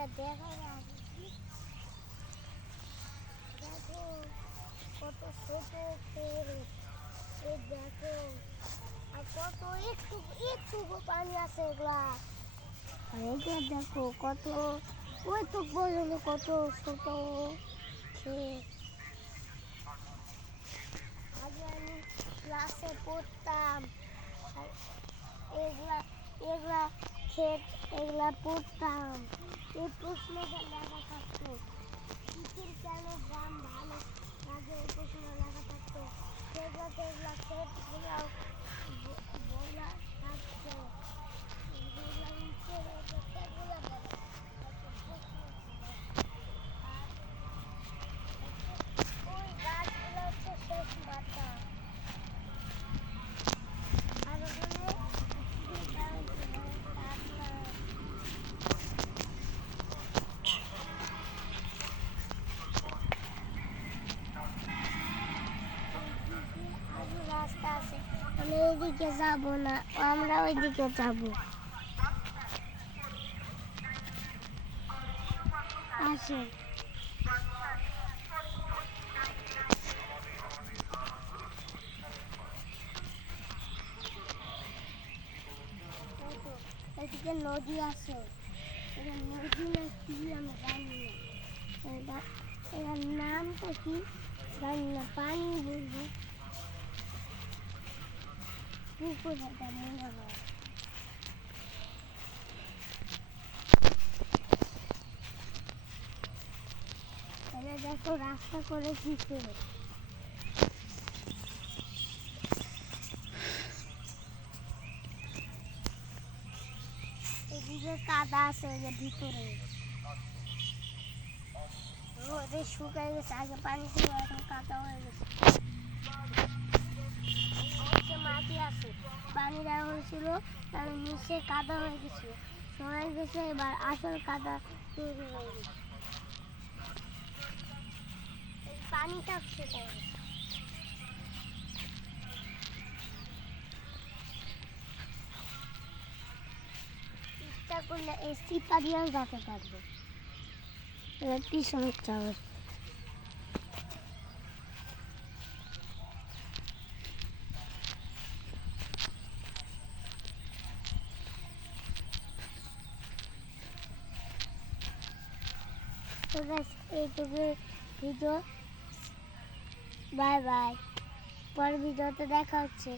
এটা দেখা যায় দেখো কত ছোট ক্ষেত এই দেখো আর কত একটু একটু পানি আছে এগুলা আর এইটা দেখো কত ওইটুক পর্যন্ত কত ছোট ক্ষেত আগে আমি ক্লাসে পড়তাম এগুলা এগুলা ক্ষেত এগুলা পড়তাম এই প্রশ্নটা লেখা থাকতো পৃথিবীর কেন গ্রাম ভালো লাগে এই প্রশ্ন লেখা থাকতো সেগুলোতে এগুলা ক্ষেতগুলো বলা থাকতো এগুলা নিচে ক্ষেতগুলো বলা আর ওই গাছগুলো হচ্ছে শেষ মাথা আর ওখানে রাস্তা আছে আমি ওইদিকে যাব না আমরা ওইদিকে যাব আসুন এদিকে নদী আছে এটা নদী না কি আমি জানি না এটার নামটা কি জানি না পানি বলবো পুকুর এটা মনে হয় তাহলে দেখো রাস্তা করে দিচ্ছে এদিকে কাদা আছে যে ভিতরে রোদে শুকায় গেছে আগে পানি ছিল এখন কাদা হয়ে গেছে মাটি আছে পানি দেওয়া হয়েছিল তার নিচে কাদা হয়ে গেছিল সবাই গেছে এবার আসল কাদা তৈরি হয়ে গেছে পানিটা শুকায় গেছে ইচ্ছা করলে এই সিপারিয়াও যেতে পারবে এবার কি সমস্যা হবে তো গাইস এইটুকু ভিডিও বাই বাই পরের ভিডিওতে দেখা হচ্ছে